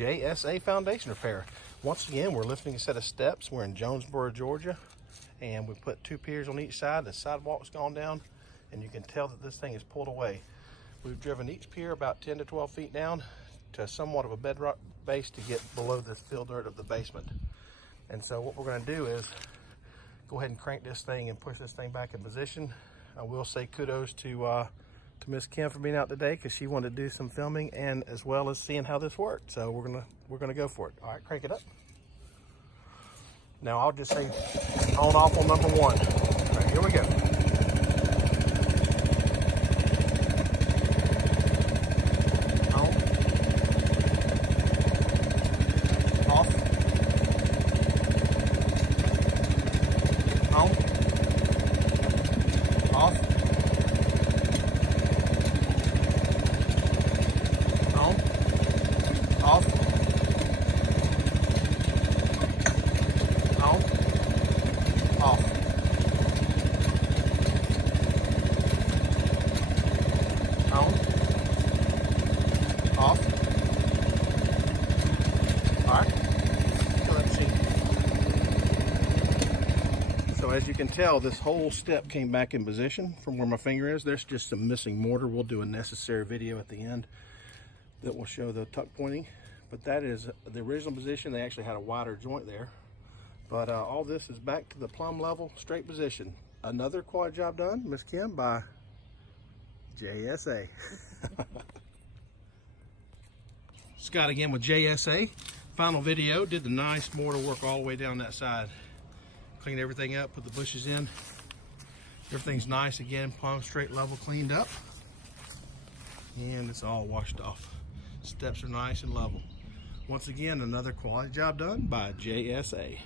JSA Foundation Repair. Once again, we're lifting a set of steps. We're in Jonesboro, Georgia, and we put 2 piers on each side. The sidewalk's gone down, and you can tell that this thing is pulled away. We've driven each pier about 10 to 12 feet down to somewhat of a bedrock base to get below this fill dirt of the basement. And so what we're going to do is go ahead and crank this thing and push this thing back in position. I will say kudos to Miss Kim for being out today, because she wanted to do some filming and as well as seeing how this worked. So we're gonna go for it. All right, crank it up. Now I'll just say on off on number 1. All right, here we go. On. Off. On. Off. Off. On. Off. On. Off. All right. So let's see. So as you can tell, this whole step came back in position from where my finger is. There's just some missing mortar. We'll do a necessary video at the end that will show the tuck pointing, but that is the original position. They actually had a wider joint there, but all this is back to the plumb level, straight position. Another quad job done, Miss Kim, by JSA. Scott again with JSA. Final video, did the nice mortar work all the way down that side. Cleaned everything up, put the bushes in. Everything's nice again, plumb, straight, level, cleaned up. And it's all washed off. Steps are nice and level. Once again, another quality job done by JSA.